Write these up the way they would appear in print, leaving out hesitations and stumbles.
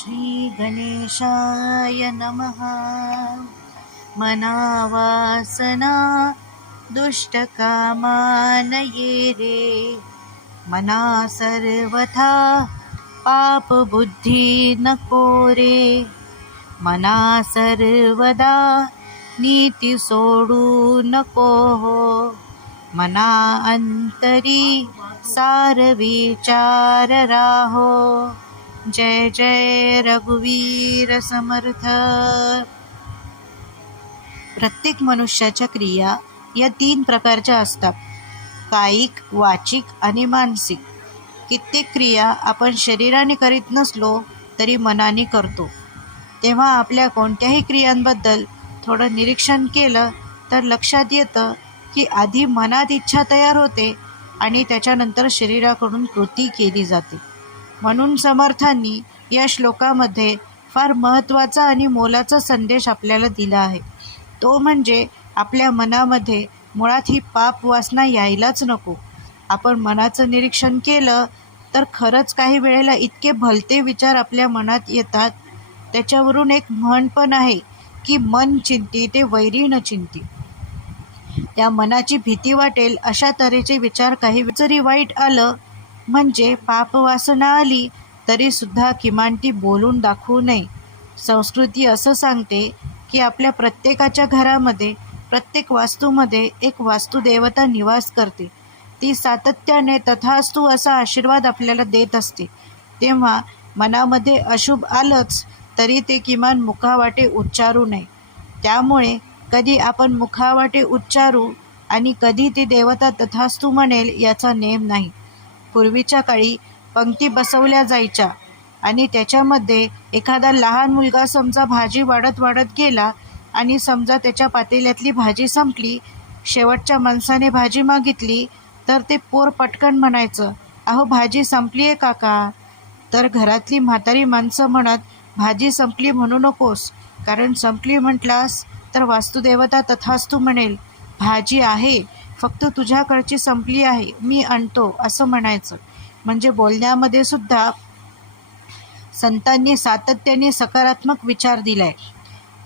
श्री गणेशाय नमः। मनावासना दुष्टकामा नये रे, मना सर्वथा पाप बुद्धी नको रे, मना सर्वदा नीती सोडू नको हो, मना अंतरी सार विचार राहो। जय जय रघुवीर समर्थ। प्रत्येक मनुष्याच्या क्रिया या 3 प्रकारच्या असतात, कायिक, वाचिक आणि मानसिक। कित्येक क्रिया आपण शरीराने करीत नसलो तरी मनाने करतो। तेव्हा आपल्या कोणत्याही क्रियांबद्दल थोडं निरीक्षण केलं तर लक्षात येतं की आधी मनात इच्छा तयार होते आणि त्याच्यानंतर शरीराकडून कृती केली जाते। म्हणून समर्थांनी या श्लोकामध्ये फार महत्त्वाचा आणि मोलाचा संदेश आपल्याला दिला आहे। तो म्हणजे आपल्या मनामध्ये मुळात ही पाप वासना यायलाच नको। आपण मनाचं निरीक्षण केलं तर खरंच काही वेळेला इतके भलते विचार आपल्या मनात येतात। त्याच्यावरून एक म्हण पण आहे की मन चिंती ते वैरी न चिंती। त्या मनाची भीती वाटेल अशा तऱ्हेचे विचार काही जरी वाईट आलं म्हणजे पापवासना आली तरी सुद्धा किमान ती बोलून दाखवू नये। संस्कृती असं सांगते की आपल्या प्रत्येकाच्या घरामध्ये, प्रत्येक वास्तूमध्ये एक वास्तुदेवता निवास करते। ती सातत्याने तथास्तु असा आशीर्वाद आपल्याला देत असते। तेव्हा मनामध्ये अशुभ आलंच तरी ते किमान मुखावाटे उच्चारू नये। त्यामुळे कधी आपण मुखावाटे उच्चारू आणि कधी ती देवता तथास्तु म्हणेल याचा नेम नाही। पूर्वीच्या काळी पंक्ती बसवल्या जायच्या आणि त्याच्यामध्ये एखादा लहान मुलगा समजा भाजी वाढत गेला आणि समजा त्याच्या पातेल्यातली भाजी संपली, शेवटच्या माणसाने भाजी मागितली तर ते पोर पटकन म्हणायचं, अहो भाजी संपली आहे काका? तर घरातली म्हातारी माणसं म्हणत, भाजी संपली म्हणू नकोस, कारण संपली म्हटलास तर वास्तुदेवता तथास्तु म्हणेल, भाजी आहे, फक्त तुझ्याकडची संपली आहे, मी आणतो असं म्हणायचं। म्हणजे बोलण्यामध्ये सुद्धा संतांनी सातत्याने सकारात्मक विचार दिलाय।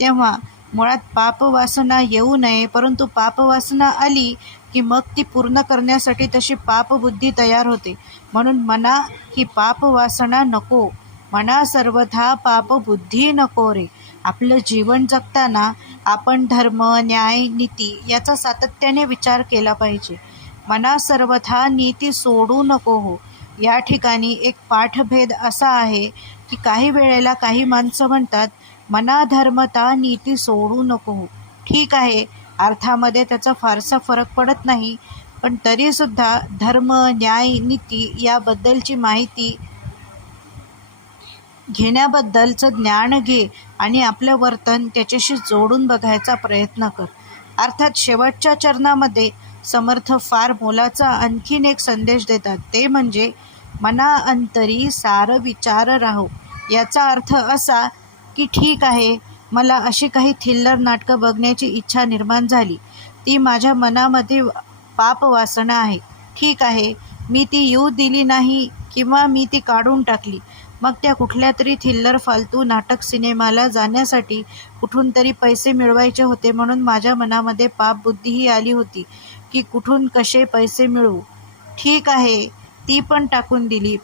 तेव्हा मुळात पापवासना येऊ नये, परंतु पापवासना आली की मग ती पूर्ण करण्यासाठी तशी पापबुद्धी तयार होते। म्हणून मना ही पापवासना नको, मना सर्वथा पापबुद्धी नको रे। आपलं जीवन जगताना आपण धर्म, न्याय, नीती याचा सातत्याने विचार केला पाहिजे। मना सर्वथा नीती सोडू नको हो। या ठिकाणी एक पाठभेद असा आहे की काही वेळेला काही माणसं म्हणतात, मना धर्मता नीती सोडू नको हो। ठीक आहे, अर्थामध्ये त्याचा फारसा फरक पडत नाही, पण तरीसुद्धा धर्म, न्याय, नीती याबद्दलची माहिती घेण्याबद्दलचं ज्ञान घे आणि आपलं वर्तन त्याच्याशी जोडून बघायचा प्रयत्न कर। अर्थात शेवटच्या चरणामध्ये समर्थ फार मोलाचा आणखीन एक संदेश देतात, ते म्हणजे मना अंतरी सार विचार राहो। याचा अर्थ असा की ठीक आहे, मला अशी काही थिल्लर नाटकं बघण्याची इच्छा निर्माण झाली, ती माझ्या मनामध्ये पापवासना आहे, ठीक आहे, मी ती येऊ दिली नाही किंवा मी ती काढून टाकली। मग त्या कुठल्या तरी थिल्लर फालतू नाटक सिनेमाला जाण्यासाठी कुठून तरी पैसे मिळवायचे होते, म्हणून माझ्या मनामध्ये पापबुद्धीही आली होती की कुठून कसे पैसे मिळवू। ठीक आहे, ती पण टाकून दिली।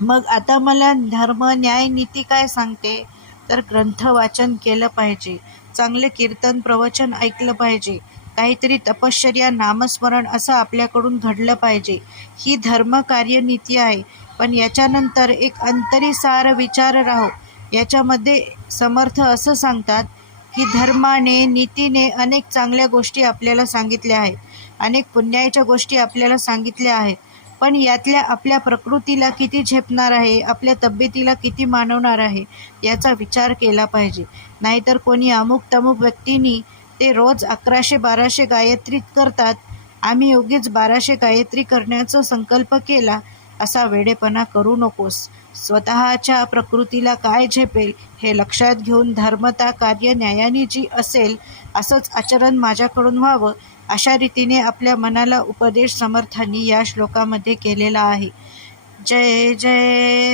मग आता मला धर्म, न्याय, नीती काय सांगते? तर ग्रंथ वाचन केलं पाहिजे, चांगले कीर्तन प्रवचन ऐकलं पाहिजे, काहीतरी तपश्चर्या, नामस्मरण असं आपल्याकडून घडलं पाहिजे। ही धर्मकार्य नीती आहे, पण याच्यानंतर एक अंतरीसार विचार राहो। याच्यामध्ये समर्थ असं सांगतात की धर्माने, नीतीने अनेक चांगल्या गोष्टी आपल्याला सांगितल्या आहेत, अनेक पुण्याच्या गोष्टी आपल्याला सांगितल्या आहेत, पण यातल्या आपल्या प्रकृतीला किती झेपणार आहे, आपल्या तब्येतीला किती मानवणार आहे याचा विचार केला पाहिजे। नाहीतर कोणी अमुक तमुक व्यक्तींनी ते रोज 1100-1200 गायत्री करतात, आम्ही उगीच 1200 गायत्री करण्याचा संकल्प केला असा वेडेपणा करू नकोस। स्वतःच्या प्रकृतीला काय झेपेल हे लक्षात घेऊन धर्मता, कार्य न्यायाने जी असेल असंच आचरण माझ्याकडून व्हावं, अशा रीतीने आपल्या मनाला उपदेश समर्थांनी या श्लोकामध्ये केलेला आहे। जय जय